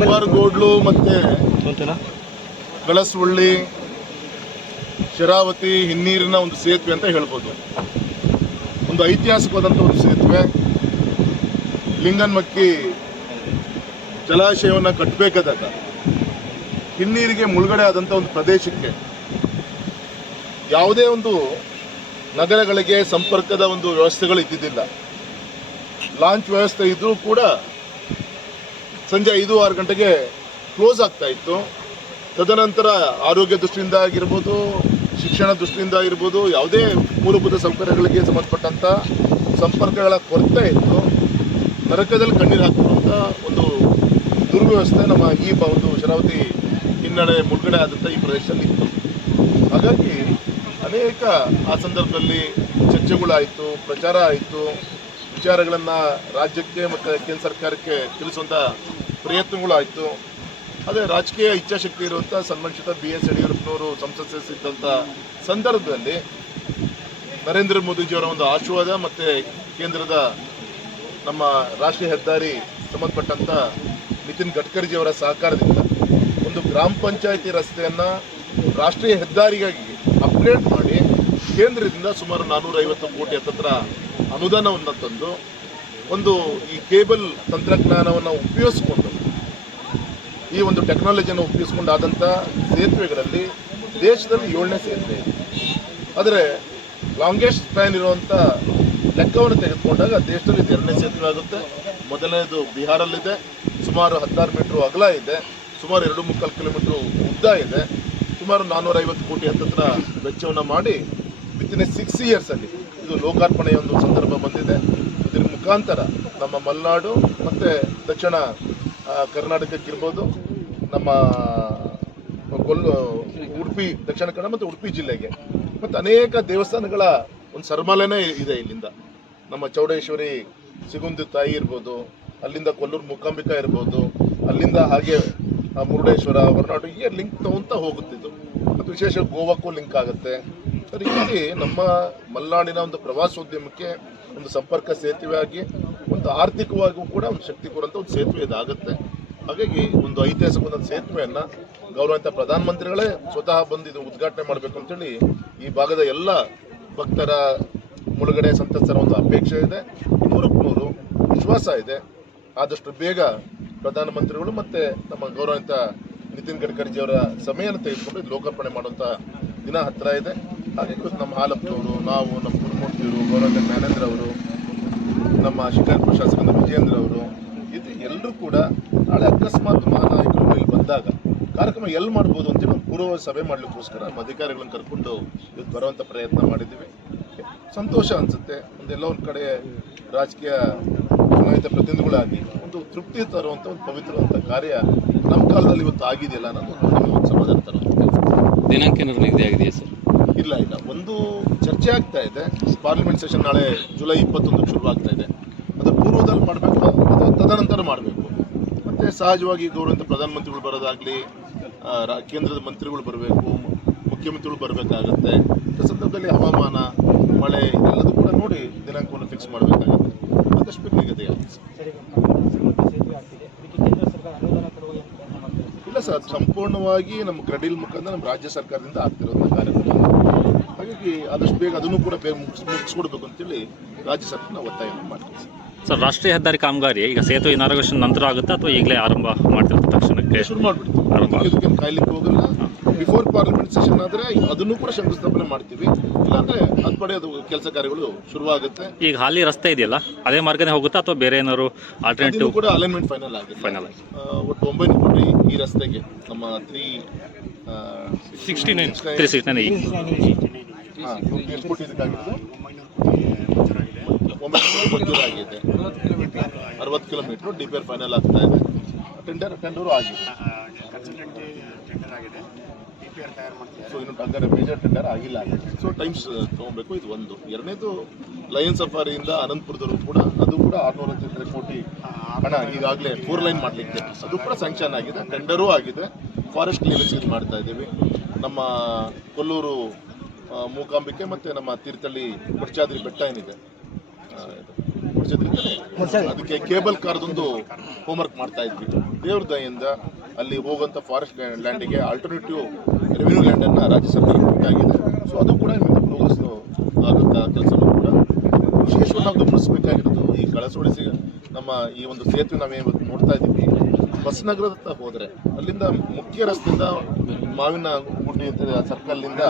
ಬಂಗಾರಗೋಡ್ಲು ಮತ್ತು ಗಳಸವಳ್ಳಿ ಶರಾವತಿ ಹಿನ್ನೀರಿನ ಒಂದು ಸೇತುವೆ ಅಂತ ಹೇಳ್ಬೋದು. ಒಂದು ಐತಿಹಾಸಿಕವಾದಂಥ ಒಂದು ಸೇತುವೆ. ಲಿಂಗನಮಕ್ಕಿ ಜಲಾಶಯವನ್ನು ಕಟ್ಟಬೇಕಾದಾಗ ಹಿನ್ನೀರಿಗೆ ಮುಳುಗಡೆ ಆದಂಥ ಒಂದು ಪ್ರದೇಶಕ್ಕೆ ಯಾವುದೇ ಒಂದು ನಗರಗಳಿಗೆ ಸಂಪರ್ಕದ ಒಂದು ವ್ಯವಸ್ಥೆಗಳು ಇದ್ದಿದ್ದಿಲ್ಲ. ಲಾಂಚ್ ವ್ಯವಸ್ಥೆ ಇದ್ದರೂ ಕೂಡ ಸಂಜೆ 5-6 ಗಂಟೆಗೆ ಕ್ಲೋಸ್ ಆಗ್ತಾ ಇತ್ತು. ತದನಂತರ ಆರೋಗ್ಯ ದೃಷ್ಟಿಯಿಂದ ಆಗಿರ್ಬೋದು, ಶಿಕ್ಷಣ ದೃಷ್ಟಿಯಿಂದ ಆಗಿರ್ಬೋದು, ಯಾವುದೇ ಮೂಲಭೂತ ಸೌಕರ್ಯಗಳಿಗೆ ಸಂಬಂಧಪಟ್ಟಂಥ ಸಂಪರ್ಕಗಳ ಕೊರತೆ ಇತ್ತು. ನರಕದಲ್ಲಿ ಕಣ್ಣೀರು ಹಾಕುವಂಥ ಒಂದು ದುರ್ವ್ಯವಸ್ಥೆ ನಮ್ಮ ಈ ಒಂದು ಶರಾವತಿ ಹಿನ್ನಡೆ ಮುಳುಗಡೆ ಆದಂಥ ಈ ಪ್ರದೇಶದಲ್ಲಿ ಇತ್ತು. ಹಾಗಾಗಿ ಅನೇಕ ಆ ಸಂದರ್ಭದಲ್ಲಿ ಚರ್ಚೆಗಳಾಯಿತು, ಪ್ರಚಾರ ಆಯಿತು, ವಿಚಾರಗಳನ್ನು ರಾಜ್ಯಕ್ಕೆ ಮತ್ತು ಕೇಂದ್ರ ಸರ್ಕಾರಕ್ಕೆ ತಿಳಿಸುವಂಥ ಪ್ರಯತ್ನಗಳಾಯಿತು. ಅದೇ ರಾಜಕೀಯ ಇಚ್ಛಾಶಕ್ತಿ ಇರುವಂಥ ಸನ್ಮಾನಿತ BS ಯಡಿಯೂರಪ್ಪನವರು ಸಂಸತ್ ಸದಸ್ಯರಿದ್ದಂಥ ಸಂದರ್ಭದಲ್ಲಿ ನರೇಂದ್ರ ಮೋದಿಜಿಯವರ ಒಂದು ಆಶೀರ್ವಾದ ಮತ್ತು ಕೇಂದ್ರದ ನಮ್ಮ ರಾಷ್ಟ್ರೀಯ ಹೆದ್ದಾರಿ ಸಂಬಂಧಪಟ್ಟಂಥ ನಿತಿನ್ ಗಡ್ಕರಿಜಿಯವರ ಸಹಕಾರದಿಂದ ಒಂದು ಗ್ರಾಮ ಪಂಚಾಯಿತಿ ರಸ್ತೆಯನ್ನು ರಾಷ್ಟ್ರೀಯ ಹೆದ್ದಾರಿಗಾಗಿ ಅಪ್ಗ್ರೇಡ್ ಮಾಡಿ ಕೇಂದ್ರದಿಂದ ಸುಮಾರು 450 ಕೋಟಿ ಹತ್ತಿರ ಅನುದಾನವನ್ನು ತಂದು ಒಂದು ಈ ಕೇಬಲ್ ತಂತ್ರಜ್ಞಾನವನ್ನು ಉಪಯೋಗಿಸ್ಕೊಂಡು ಈ ಒಂದು ಟೆಕ್ನಾಲಜಿಯನ್ನು ಉಪಯೋಗಿಸ್ಕೊಂಡಾದಂಥ ಸೇತುವೆಗಳಲ್ಲಿ ದೇಶದಲ್ಲಿ 7ನೇ ಸೇತುವೆ. ಆದರೆ ಲಾಂಗೆಸ್ಟ್ ಸ್ಪ್ಯಾನ್ ಇರುವಂಥ ಲೆಕ್ಕವನ್ನು ತೆಗೆದುಕೊಂಡಾಗ ದೇಶದಲ್ಲಿ ಇದು 2ನೇ ಸೇತುವೆ ಆಗುತ್ತೆ. ಮೊದಲನೇದು ಬಿಹಾರಲ್ಲಿದೆ, ಸುಮಾರು 16 ಮೀಟ್ರ್ ಅಗಲ ಇದೆ, ಸುಮಾರು 2.25 ಕಿಲೋಮೀಟ್ರ್ ಉದ್ದ ಇದೆ, ಸುಮಾರು 450 ಕೋಟಿ ಹತ್ತಿರ ವೆಚ್ಚವನ್ನು ಮಾಡಿ ವಿತಿನ್ 6 ಇಯರ್ಸಲ್ಲಿ ಇದು ಲೋಕಾರ್ಪಣೆಯ ಒಂದು ಸಂದರ್ಭ ಬಂದಿದೆ. ಇದರ ಮುಖಾಂತರ ನಮ್ಮ ಮಲೆನಾಡು ಮತ್ತು ದಕ್ಷಿಣ ಕರ್ನಾಟಕಕ್ಕಿರ್ಬೋದು, ನಮ್ಮ ಉಡುಪಿ ದಕ್ಷಿಣ ಕನ್ನಡ ಮತ್ತು ಉಡುಪಿ ಜಿಲ್ಲೆಗೆ ಮತ್ತು ಅನೇಕ ದೇವಸ್ಥಾನಗಳ ಒಂದು ಸರಮಾಲೆನೇ ಇದೆ ಇಲ್ಲಿಂದ. ನಮ್ಮ ಚೌಡೇಶ್ವರಿ ಸಿಗುಂದಿ ತಾಯಿ ಇರ್ಬೋದು, ಅಲ್ಲಿಂದ ಕೊಲ್ಲೂರು ಮೂಕಾಂಬಿಕಾ ಇರ್ಬೋದು, ಅಲ್ಲಿಂದ ಹಾಗೆ ಮುರುಡೇಶ್ವರ ಹೊರನಾಡು ಹೀಗೆ ಲಿಂಕ್ ತಗೊಂತ ಹೋಗುತ್ತಿದ್ದು ಮತ್ತು ವಿಶೇಷ ಗೋವಾಕ್ಕೂ ಲಿಂಕ್ ಆಗುತ್ತೆ. ಸರ್, ಹೀಗಾಗಿ ನಮ್ಮ ಮಲೆನಾಡಿನ ಒಂದು ಪ್ರವಾಸೋದ್ಯಮಕ್ಕೆ ಒಂದು ಸಂಪರ್ಕ ಸೇತುವೆ ಆಗಿ ಒಂದು ಆರ್ಥಿಕವಾಗಿಯೂ ಕೂಡ ಒಂದು ಶಕ್ತಿ ಕೊಡುವಂಥ ಒಂದು ಸೇತುವೆ ಇದಾಗುತ್ತೆ. ಹಾಗಾಗಿ ಒಂದು ಐತಿಹಾಸಿಕ ಸೇತುವೆಯನ್ನು ಗೌರವಾನ್ವಿತ ಪ್ರಧಾನಮಂತ್ರಿಗಳೇ ಸ್ವತಃ ಬಂದು ಇದು ಉದ್ಘಾಟನೆ ಮಾಡಬೇಕು ಅಂತೇಳಿ ಈ ಭಾಗದ ಎಲ್ಲ ಭಕ್ತರ ಮುಳುಗಡೆ ಸಂತ್ರಸ್ತರ ಒಂದು ಅಪೇಕ್ಷೆ ಇದೆ. 100% ವಿಶ್ವಾಸ ಇದೆ. ಆದಷ್ಟು ಬೇಗ ಪ್ರಧಾನಮಂತ್ರಿಗಳು ಮತ್ತು ನಮ್ಮ ಗೌರವಾನ್ವಿತ ನಿತಿನ್ ಗಡ್ಕರಿಜಿಯವರ ಸಮಯವನ್ನು ತೆಗೆದುಕೊಂಡು ಇದು ಲೋಕಾರ್ಪಣೆ ಮಾಡುವಂಥ ದಿನ ಹತ್ತಿರ ಇದೆ. ಹಾಗೆ ನಮ್ಮ ಹಾಲಪ್ಪನವರು, ನಾವು, ನಮ್ಮ ಗುರುಮೂರ್ತಿಯವರು, ಗೌರವಾನ್ವಿತ ಜ್ಞಾನೇಂದ್ರ ಅವರು, ನಮ್ಮ ಶಿಕಾರಿಪುರ ಶಾಸಕ ವಿಜಯೇಂದ್ರ ಅವರು, ಇದು ಎಲ್ಲರೂ ಕೂಡ ನಾಳೆ ಅಕಸ್ಮಾತ್ ಮಹಾನಾಯಕರು ಇಲ್ಲಿ ಬಂದಾಗ ಕಾರ್ಯಕ್ರಮ ಎಲ್ಲಿ ಮಾಡ್ಬೋದು ಅಂತೇಳಿ ಒಂದು ಪೂರ್ವ ಸಭೆ ಮಾಡಲಿಕ್ಕೋಸ್ಕರ ನಮ್ಮ ಅಧಿಕಾರಿಗಳನ್ನು ಕರ್ಕೊಂಡು ಇವತ್ತು ಬರುವಂಥ ಪ್ರಯತ್ನ ಮಾಡಿದ್ದೀವಿ. ಸಂತೋಷ ಅನಿಸುತ್ತೆ. ಒಂದೆಲ್ಲ ಒಂದು ಕಡೆ ರಾಜಕೀಯ ಚುನಾಯಿತ ಪ್ರತಿನಿಧಿಗಳಾಗಿ ಒಂದು ತೃಪ್ತಿ ತರುವಂಥ ಒಂದು ಪವಿತ್ರವಾದಂಥ ಕಾರ್ಯ ನಮ್ಮ ಕಾಲದಲ್ಲಿ ಇವತ್ತು ಆಗಿದೆಯಲ್ಲ ಅನ್ನೋದು ಒಂದು ಸಮಾಧಾನ ತರುವಂಥ. ದಿನಾಂಕ ನಿರ್ಣಯ ಆಗಿದೆಯಾ ಸರ್? ಇಲ್ಲ, ಒಂದು ಚರ್ಚೆ ಆಗ್ತಾ ಇದೆ. ಪಾರ್ಲಿಮೆಂಟ್ ಸೆಷನ್ ನಾಳೆ ಜುಲೈ 21 ಶುರುವಾಗ್ತಾ ಇದೆ. ಅದರ ಪೂರ್ವದಲ್ಲಿ ಮಾಡಬೇಕು ಅಥವಾ ತದನಂತರ ಮಾಡಬೇಕು. ಮತ್ತು ಸಹಜವಾಗಿ ಗೌರವಾನ್ವಿತ ಪ್ರಧಾನಮಂತ್ರಿಗಳು ಬರೋದಾಗಲಿ, ಕೇಂದ್ರದ ಮಂತ್ರಿಗಳು ಬರಬೇಕು, ಮುಖ್ಯಮಂತ್ರಿಗಳು ಬರಬೇಕಾಗತ್ತೆ. ಈ ಸಂದರ್ಭದಲ್ಲಿ ಹವಾಮಾನ, ಮಳೆ ಇದೆಲ್ಲದೂ ಕೂಡ ನೋಡಿ ದಿನಾಂಕವನ್ನು ಫಿಕ್ಸ್ ಮಾಡಬೇಕಾಗುತ್ತೆ. ಆದಷ್ಟು ಬೇಗ ನಿಗದಿ ಆಗುತ್ತೆ. ಇಲ್ಲ ಸರ್, ಸಂಪೂರ್ಣವಾಗಿ ನಮ್ಮ ಕ್ರೆಡಿಲ್ ಮುಖಾಂತರ ನಮ್ಮ ರಾಜ್ಯ ಸರ್ಕಾರದಿಂದ ಆಗ್ತಿರೋಂಥ ಕಾರ್ಯಕ್ರಮ. ಹಾಗಾಗಿ ಆದಷ್ಟು ಬೇಗ ಅದನ್ನು ಕೂಡ ಮುಗಿಸ್ಕೊಡ್ಬೇಕು ಅಂತೇಳಿ ರಾಜ್ಯ ಸರ್ಕಾರ ಒತ್ತಾಯವನ್ನು ಮಾಡ್ತೀವಿ ಸರ್. ರಾಷ್ಟ್ರೀಯ ಹೆದ್ದಾರಿ ಕಾಮಗಾರಿ ಈಗ ಸೇತುವೆ ಇನಾಗ್ರೇಷನ್ ನಂತರ ಆಗುತ್ತಾ ಅಥವಾ ಈಗಲೇ ಆರಂಭ ಮಾಡ್ತಿರ್ತಾರೆ ತಕ್ಷಣಕ್ಕೆ ಶುರು ಮಾಡಿಬಿಡ್ತೀವಿ. ಇದಕ್ಕೇನು ಕಾಯ್ಲಿಕ್ಕೆ ಹೋಗಲ್ಲ. ಬಿಫೋರ್ ಪಾರ್ಲಿಮೆಂಟ್ ಸೆಷನ್ ಆದರೆ ಅದನ್ನು ಕೂಡ ಶಂಕುಸ್ಥಾಪನೆ ಮಾಡ್ತೀವಿ. ಇಲ್ಲಾಂದರೆ ಅದು ಪಡೆಯೋದು ಕೆಲಸ ಕಾರ್ಯಗಳು ಶುರುವಾಗುತ್ತೆ. ಈಗ ಹಾಲಿ ರಸ್ತೆ ಇದೆಯಲ್ಲ, ಅದೇ ಮಾರ್ಗನೇ ಹೋಗುತ್ತಾ ಅಥವಾ ಬೇರೆ ಏನಾದ್ರು ಆಲ್ಟರ್ನೇಟಿವ್? ಕೂಡ ಅಲೈನ್ಮೆಂಟ್ ಫೈನಲ್ ಆಗಿದೆ. ಒಟ್ಟು 9 ಕೋಟಿ ಈ ರಸ್ತೆಗೆ ನಮ್ಮ 369 ಮಂಜೂರಾಗಿದೆ. 60 ಕಿಲೋಮೀಟರ್ DPR ಫೈನಲ್ ಆಗ್ತಾ ಇದೆ. ಟೆಂಡರು ಆಗಿದೆ. ಸೊ ಇನ್ನು ಹಂಗಾರೆ ಮೇಜರ್ ಟೆಂಡರ್ ಆಗಿಲ್ಲ. ಸೊ ಟೈಮ್ಸ್ ತೊಗೊಬೇಕು. ಇದು ಒಂದು. ಎರಡನೇದು ಲಯನ್ ಸಫಾರಿಯಿಂದ ಅನಂತಪುರದವರೆಗೂ ಕೂಡ ಅದು ಕೂಡ 610 ಕೋಟಿ ಹಣ ಈಗಾಗಲೇ 4 ಲೈನ್ ಮಾಡಲಿಕ್ಕೆ ಅದು ಕೂಡ ಸ್ಯಾಂಕ್ಷನ್ ಆಗಿದೆ. ಟೆಂಡರೂ ಆಗಿದೆ. ಫಾರೆಸ್ಟ್ ಕ್ಲಿಯರೆನ್ಸ್ ಮಾಡ್ತಾ ಇದ್ದೀವಿ. ನಮ್ಮ ಕೊಲ್ಲೂರು ಮೂಕಾಂಬಿಕೆ ಮತ್ತು ನಮ್ಮ ತೀರ್ಥಹಳ್ಳಿ ಕೊಡಚಾದ್ರಿ ಬೆಟ್ಟ ಏನಿದೆ, ವರ್ಷದಿಂದ ಅದಕ್ಕೆ ಕೇಬಲ್ ಕಾರ್ದೊಂದು ಹೋಮ್ವರ್ಕ್ ಮಾಡ್ತಾ ಇದ್ವಿ. ದೇವ್ರ ದಯೆಯಿಂದ ಅಲ್ಲಿ ಹೋಗುವಂಥ ಫಾರೆಸ್ಟ್ ಲ್ಯಾಂಡಿಗೆ ಆಲ್ಟರ್ನೇಟಿವ್ ರೆವಿನ್ಯೂ ಲ್ಯಾಂಡನ್ನು ರಾಜ್ಯ ಸರ್ಕಾರ ಕೊಟ್ಟಾಗಿದೆ. ಸೊ ಅದು ಕೂಡ ಪ್ರೋಗ್ರೆಸ್ ಆಗುತ್ತಾ ಕೆಲಸನೂ ಕೂಡ ವಿಶೇಷವಾಗಿ ನಾವು ಗಮನಿಸಬೇಕಾಗಿರೋದು ಈ ಕಳಸೋಡಿಸಿ ನಮ್ಮ ಈ ಒಂದು ಸೇತುವೆ ನಾವೇನು ನೋಡ್ತಾ ಇದ್ದೀವಿ. ಹೊಸನಗರದ ಹೋದರೆ ಅಲ್ಲಿಂದ ಮುಖ್ಯ ರಸ್ತೆಯಿಂದ ಮಾವಿನ ಗುಡ್ಡಿ ಸರ್ಕಲ್ನಿಂದ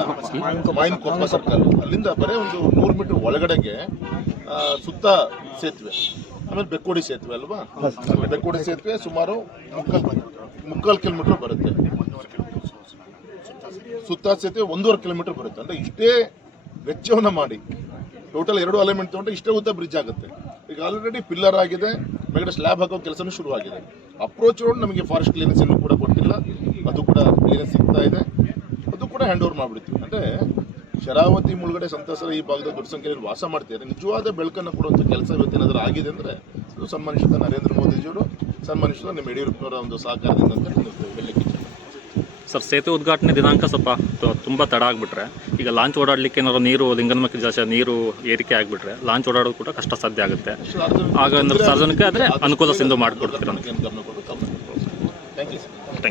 ಮಾವಿನಕೊಪ್ಪ ಸರ್ಕಲ್ ಅಲ್ಲಿಂದ ಬರೀ ಒಂದು 100 ಮೀಟರ್ ಒಳಗಡೆಗೆ ಸುತ್ತ ಸೇತುವೆ, ಆಮೇಲೆ ಬೆಕ್ಕೋಡಿ ಸೇತುವೆ ಅಲ್ವಾ, ಬೆಕ್ಕೋಡಿ ಸೇತುವೆ ಸುಮಾರು ಮುಕ್ಕಾಲು ಕಿಲೋಮೀಟರ್ ಬರುತ್ತೆ. ಸುತ್ತ ಸೇತುವೆ 1.5 ಕಿಲೋಮೀಟರ್ ಬರುತ್ತೆ. ಅಂದರೆ ಇಷ್ಟೇ ವೆಚ್ಚವನ್ನು ಮಾಡಿ ಟೋಟಲ್ 2 ಅಲೈನ್ಮೆಂಟ್ ತೊಗೊಂಡ್ರೆ ಇಷ್ಟೇ ಉದ್ದ ಬ್ರಿಡ್ಜ್ ಆಗುತ್ತೆ. ಈಗ ಆಲ್ರೆಡಿ ಪಿಲ್ಲರ್ ಆಗಿದೆ, ಮೇಲ್ಗಡೆ ಸ್ಲ್ಯಾಬ್ ಹಾಕೋ ಕೆಲಸನೂ ಶುರುವಾಗಿದೆ. ಅಪ್ರೋಚ್ ರೋಡ್ ನಮಗೆ ಫಾರೆಸ್ಟ್ ಕ್ಲಿಯರೆನ್ಸ್ ಇನ್ನೂ ಕೂಡ ಕೊಟ್ಟಿಲ್ಲ, ಅದು ಕೂಡ ಕ್ಲಿಯರೆನ್ಸ್ ಸಿಗ್ತಾ ಇದೆ, ಅದು ಕೂಡ ಹ್ಯಾಂಡ್ ಓವರ್ ಮಾಡಿಬಿಡ್ತೀವಿ. ಅಂದರೆ ಶರಾವತಿ ಮುಳುಗಡೆ ಸಂತಸರ ಈ ಭಾಗದ ದೊಡ್ಡ ಸಂಖ್ಯೆಯಲ್ಲಿ ವಾಸ ಮಾಡ್ತಿದ್ದಾರೆ. ನಿಜವಾದ ಬೆಳಕನ್ನು ಕೊಡುವಂಥ ಕೆಲಸ ಇವತ್ತೇನಾದರೂ ಆಗಿದೆ ಅಂದರೆ ಅದು ಸನ್ಮಾನಿಸಿದ ನರೇಂದ್ರ ಮೋದಿಜಿಯವರು, ಸನ್ಮಾನಿಸಿದ ನಿಮ್ಮ ಯಡಿಯೂರಪ್ಪನವರ ಒಂದು ಸಹಕಾರದಿಂದ ಅಂತ ಹೇಳಲಿಕ್ಕೆ ಇಚ್ಛೆ. ಸರ್, ಸೇತುವೆ ಉದ್ಘಾಟನೆ ದಿನಾಂಕ ಸ್ವಲ್ಪ ತುಂಬ ತಡ ಆಗಿಬಿಟ್ರೆ, ಈಗ ಲಾಂಚ್ ಓಡಾಡಲಿಕ್ಕೆ ಏನಾದ್ರು ನೀರು ಲಿಂಗನಮಕ್ಕಿ ಜಾಸ್ತಿ ನೀರು ಏರಿಕೆ ಆಗಿಬಿಟ್ರೆ ಲಾಂಚ್ ಓಡಾಡೋದು ಕೂಡ ಕಷ್ಟ ಸಾಧ್ಯ ಆಗುತ್ತೆ. ಆಗ ಅಂದ್ರೆ ಸಾರ್ವಜನಿಕ ಆದರೆ ಅನುಕೂಲ ಸಿಂಧು ಮಾಡಿಕೊಡ್ತೀರ ಅಂತ. ಗಮನ ಕೊಡಬೇಕು. Thank you.